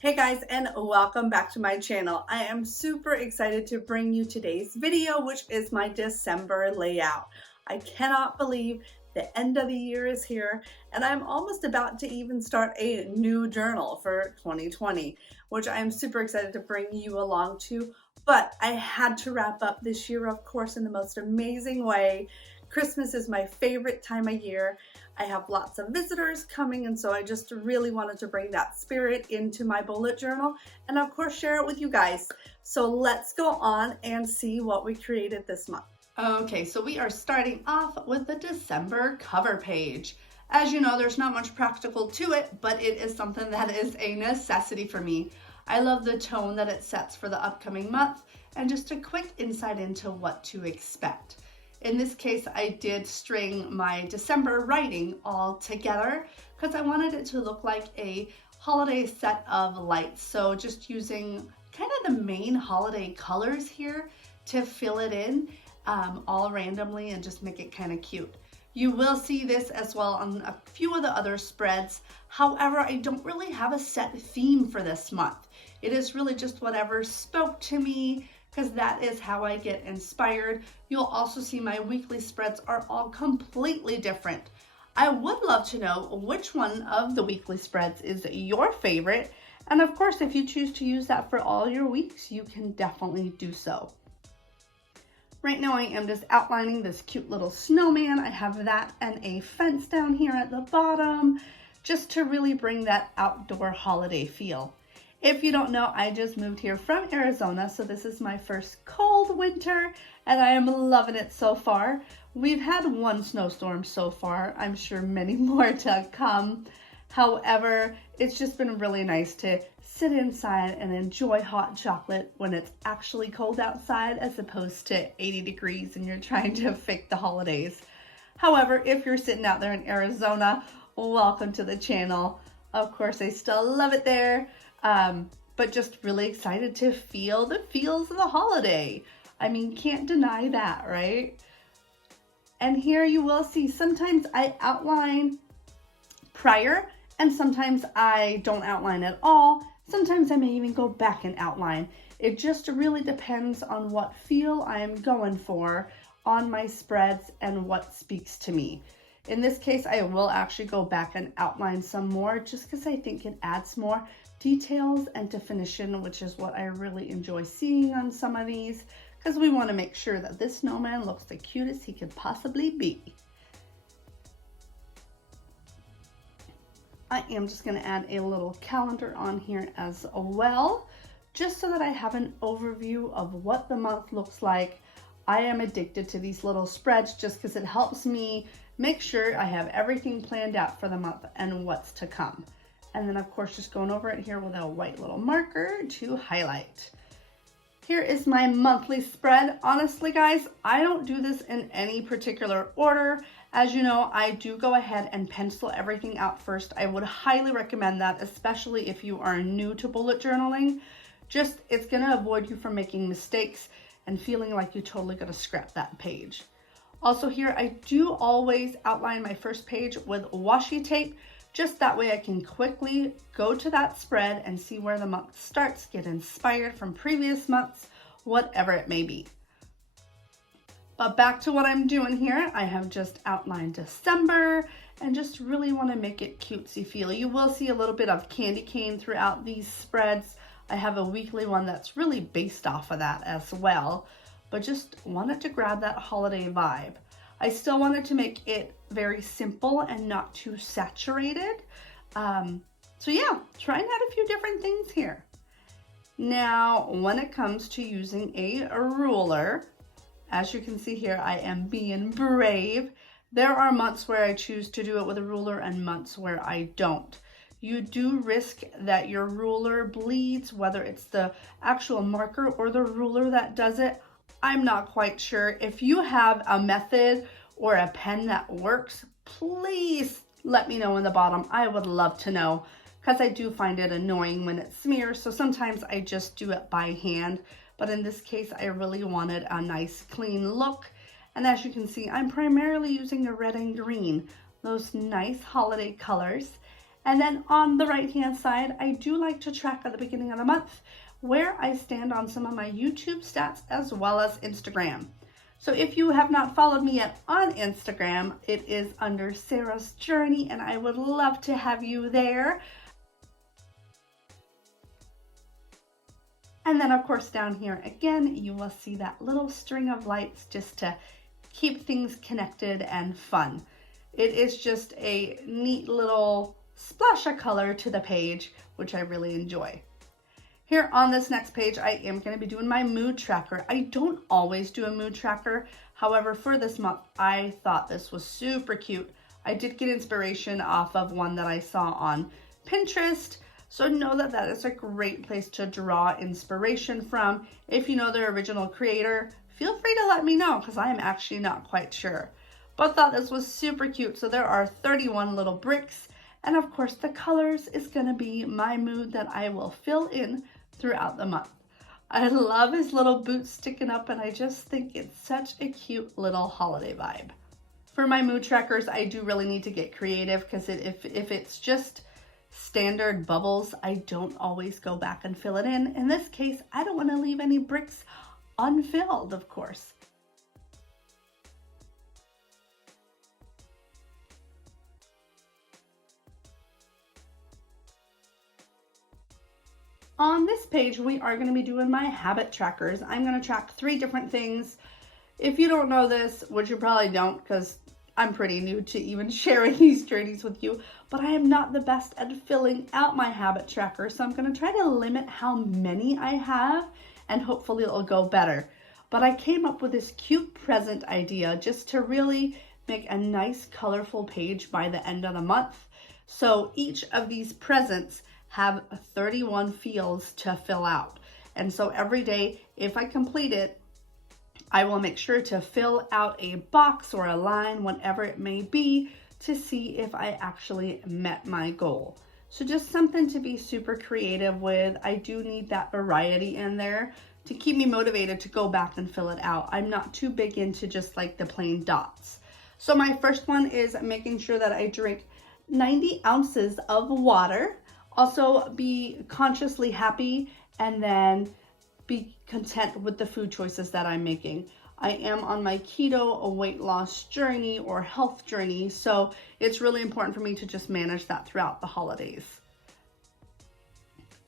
Hey guys, and welcome back to my channel. I am super excited to bring you today's video, which is my December layout. I cannot believe the end of the year is here, and I'm almost about to even start a new journal for 2020, which I am super excited to bring you along to. But I had to wrap up this year, of course, in the most amazing way. Christmas is my favorite time of year. I have lots of visitors coming, and so I just really wanted to bring that spirit into my bullet journal and of course share it with you guys. So let's go on and see what we created this month. Okay, so we are starting off with the December cover page. As you know, there's not much practical to it, but it is something that is a necessity for me. I love the tone that it sets for the upcoming month and just a quick insight into what to expect. In this case, I did string my December writing all together because I wanted it to look like a holiday set of lights. So just using kind of the main holiday colors here to fill it in all randomly and just make it kind of cute. You will see this as well on a few of the other spreads. However, I don't really have a set theme for this month. It is really just whatever spoke to me, because that is how I get inspired. You'll also see my weekly spreads are all completely different. I would love to know which one of the weekly spreads is your favorite. And of course, if you choose to use that for all your weeks, you can definitely do so. Right now I am just outlining this cute little snowman. I have that and a fence down here at the bottom, just to really bring that outdoor holiday feel. If you don't know, I just moved here from Arizona, so this is my first cold winter, and I am loving it so far. We've had one snowstorm so far. I'm sure many more to come. However, it's just been really nice to sit inside and enjoy hot chocolate when it's actually cold outside, as opposed to 80 degrees and you're trying to fake the holidays. However, if you're sitting out there in Arizona, welcome to the channel. Of course, I still love it there. But just really excited to feel the feels of the holiday. I mean, can't deny that, right? And here you will see sometimes I outline prior and sometimes I don't outline at all. Sometimes I may even go back and outline. It just really depends on what feel I am going for on my spreads and what speaks to me. In this case, I will actually go back and outline some more just because I think it adds more details and definition, which is what I really enjoy seeing on some of these, because we want to make sure that this snowman looks the cutest he could possibly be. I am just going to add a little calendar on here as well, just so that I have an overview of what the month looks like. I am addicted to these little spreads just because it helps me make sure I have everything planned out for the month and what's to come. And then of course, just going over it here with a white little marker to highlight. Here is my monthly spread. Honestly, guys, I don't do this in any particular order. As you know, I do go ahead and pencil everything out first. I would highly recommend that, especially if you are new to bullet journaling. It's gonna avoid you from making mistakes and feeling like you totally gotta scrap that page. Also here, I do always outline my first page with washi tape. Just that way I can quickly go to that spread and see where the month starts, get inspired from previous months, whatever it may be. But back to what I'm doing here, I have just outlined December and just really want to make it cutesy feel. You will see a little bit of candy cane throughout these spreads. I have a weekly one that's really based off of that as well, but just wanted to grab that holiday vibe. I still wanted to make it very simple and not too saturated. So yeah, trying out a few different things here. Now, when it comes to using a ruler, as you can see here, I am being brave. There are months where I choose to do it with a ruler and months where I don't. You do risk that your ruler bleeds, whether it's the actual marker or the ruler that does it. I'm not quite sure. If you have a method or a pen that works, please let me know in the bottom. I would love to know, because I do find it annoying when it smears. So sometimes I just do it by hand. But in this case, I really wanted a nice clean look. And as you can see, I'm primarily using a red and green, those nice holiday colors. And then on the right hand side, I do like to track at the beginning of the month where I stand on some of my YouTube stats as well as Instagram. So if you have not followed me yet on Instagram, it is under Sarah's Journey, and I would love to have you there. And then of course down here again, you will see that little string of lights just to keep things connected and fun. It is just a neat little splash of color to the page, which I really enjoy. Here on this next page, I am going to be doing my mood tracker. I don't always do a mood tracker. However, for this month, I thought this was super cute. I did get inspiration off of one that I saw on Pinterest. So know that that is a great place to draw inspiration from. If you know the original creator, feel free to let me know because I am actually not quite sure. But thought this was super cute. So there are 31 little bricks. And of course, the colors is going to be my mood that I will fill in throughout the month. I love his little boots sticking up, and I just think it's such a cute little holiday vibe. For my mood trackers, I do really need to get creative because if it's just standard bubbles, I don't always go back and fill it in. In this case, I don't want to leave any bricks unfilled, of course. On this page, we are going to be doing my habit trackers. I'm going to track 3 different things. If you don't know this, which you probably don't because I'm pretty new to even sharing these journeys with you, but I am not the best at filling out my habit tracker. So I'm going to try to limit how many I have and hopefully it'll go better. But I came up with this cute present idea just to really make a nice colorful page by the end of the month. So each of these presents have 31 fields to fill out. And so every day, if I complete it, I will make sure to fill out a box or a line, whatever it may be, to see if I actually met my goal. So just something to be super creative with. I do need that variety in there to keep me motivated to go back and fill it out. I'm not too big into just like the plain dots. So my first one is making sure that I drink 90 ounces of water. Also be consciously happy and then be content with the food choices that I'm making. I am on my keto, a weight loss journey or health journey, so it's really important for me to just manage that throughout the holidays.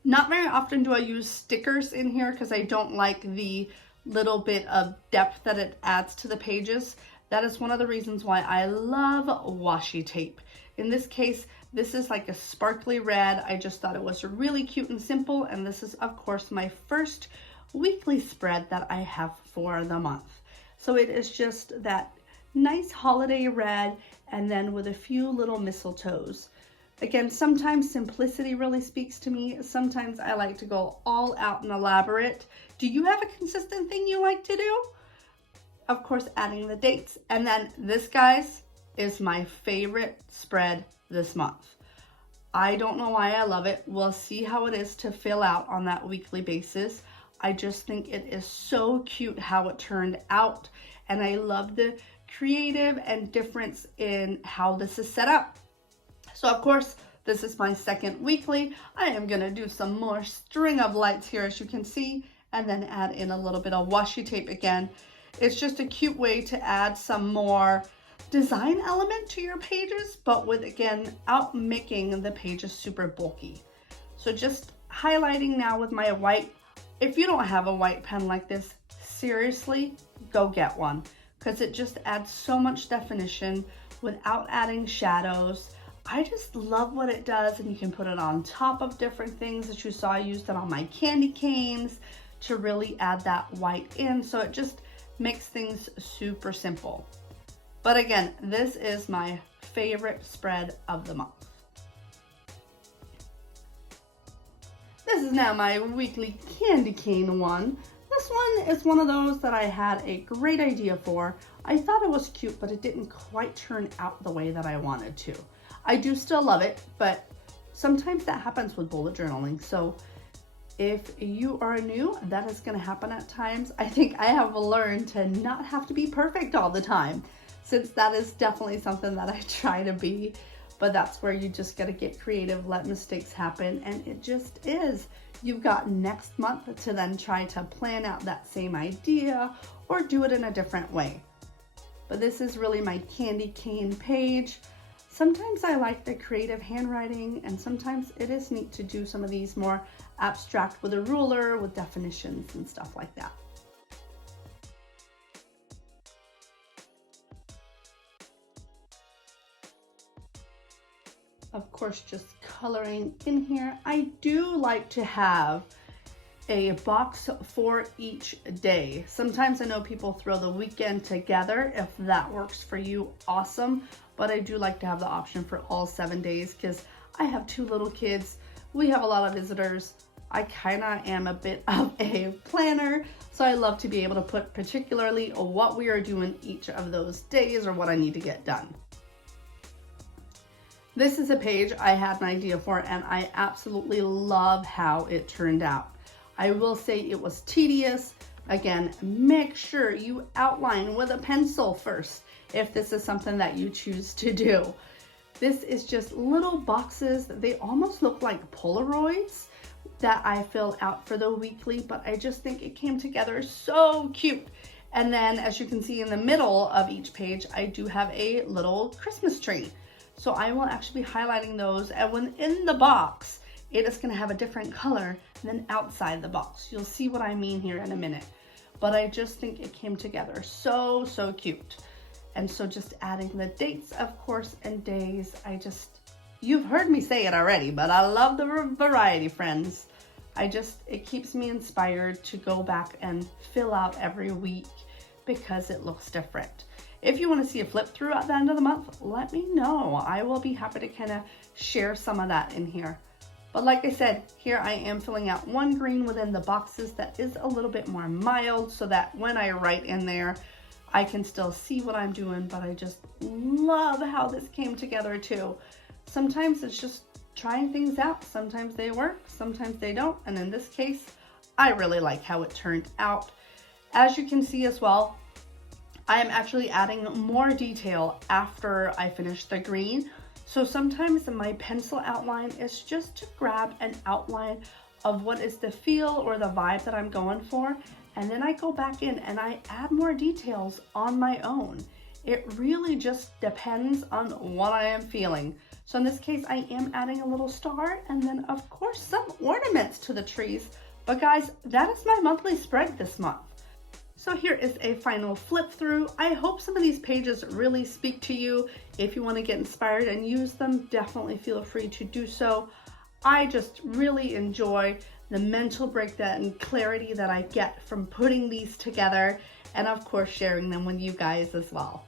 Not very often do I use stickers in here because I don't like the little bit of depth that it adds to the pages. That is one of the reasons why I love washi tape. In this case, this is like a sparkly red. I just thought it was really cute and simple. And this is, of course, my first weekly spread that I have for the month. So it is just that nice holiday red and then with a few little mistletoes. Again, sometimes simplicity really speaks to me. Sometimes I like to go all out and elaborate. Do you have a consistent thing you like to do? Of course, adding the dates. And then this, guys, is my favorite spread this month. I don't know why I love it. We'll see how it is to fill out on that weekly basis. I just think it is so cute how it turned out. And I love the creative and difference in how this is set up. So of course, this is my second weekly. I am gonna do some more string of lights here, as you can see, and then add in a little bit of washi tape again. It's just a cute way to add some more design element to your pages, but with, again, out making the pages super bulky. So just highlighting now with my white. If you don't have a white pen like this, seriously, go get one, because it just adds so much definition without adding shadows. I just love what it does, and you can put it on top of different things that you saw. I used it on my candy canes to really add that white in, so it just makes things super simple. But again, this is my favorite spread of the month. This is now my weekly candy cane one. This one is one of those that I had a great idea for. I thought it was cute, but it didn't quite turn out the way that I wanted to. I do still love it, but sometimes that happens with bullet journaling. So if you are new, that is going to happen at times. I think I have learned to not have to be perfect all the time, since that is definitely something that I try to be. but that's where you just got to get creative, let mistakes happen, and it just is. You've got next month to then try to plan out that same idea or do it in a different way. But this is really my candy cane page. Sometimes I like the creative handwriting, and sometimes it is neat to do some of these more abstract with a ruler, with definitions and stuff like that. Of course, just coloring in here. I do like to have a box for each day. Sometimes I know people throw the weekend together. If that works for you, awesome. But I do like to have the option for all 7 days because I have 2 little kids. We have a lot of visitors. I kind of am a bit of a planner, so I love to be able to put particularly what we are doing each of those days or what I need to get done. This is a page I had an idea for, and I absolutely love how it turned out. I will say it was tedious. Again, make sure you outline with a pencil first if this is something that you choose to do. This is just little boxes. They almost look like Polaroids that I fill out for the weekly, but I just think it came together so cute. And then as you can see in the middle of each page, I do have a little Christmas tree. So I will actually be highlighting those, and when in the box, it is going to have a different color than outside the box. You'll see what I mean here in a minute. But I just think it came together so cute. And so just adding the dates, of course, and days. You've heard me say it already, but I love the variety, friends. It keeps me inspired to go back and fill out every week because it looks different. If you want to see a flip through at the end of the month, let me know. I will be happy to kind of share some of that in here. But like I said, here I am filling out one green within the boxes that is a little bit more mild so that when I write in there, I can still see what I'm doing, but I just love how this came together too. Sometimes it's just trying things out. Sometimes they work, sometimes they don't. And in this case, I really like how it turned out. As you can see as well, I am actually adding more detail after I finish the green. So sometimes my pencil outline is just to grab an outline of what is the feel or the vibe that I'm going for. And then I go back in and I add more details on my own. It really just depends on what I am feeling. So in this case, I am adding a little star and then of course some ornaments to the trees. But guys, that is my monthly spread this month. So here is a final flip through. I hope some of these pages really speak to you. If you want to get inspired and use them, definitely feel free to do so. I just really enjoy the mental breakdown and clarity that I get from putting these together, and of course sharing them with you guys as well.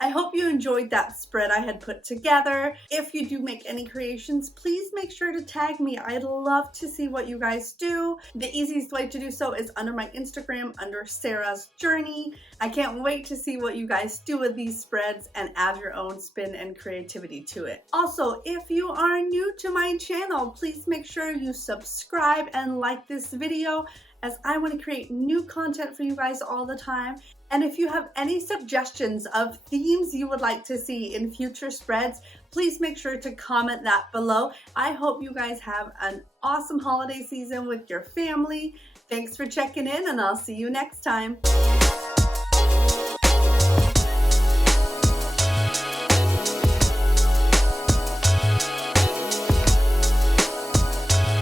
I hope you enjoyed that spread I had put together. If you do make any creations, please make sure to tag me. I'd love to see what you guys do. The easiest way to do so is under my Instagram, under Sarah's Journey. I can't wait to see what you guys do with these spreads and add your own spin and creativity to it. Also, if you are new to my channel, please make sure you subscribe and like this video, as I want to create new content for you guys all the time. And if you have any suggestions of themes you would like to see in future spreads, please make sure to comment that below. I hope you guys have an awesome holiday season with your family. Thanks for checking in, and I'll see you next time.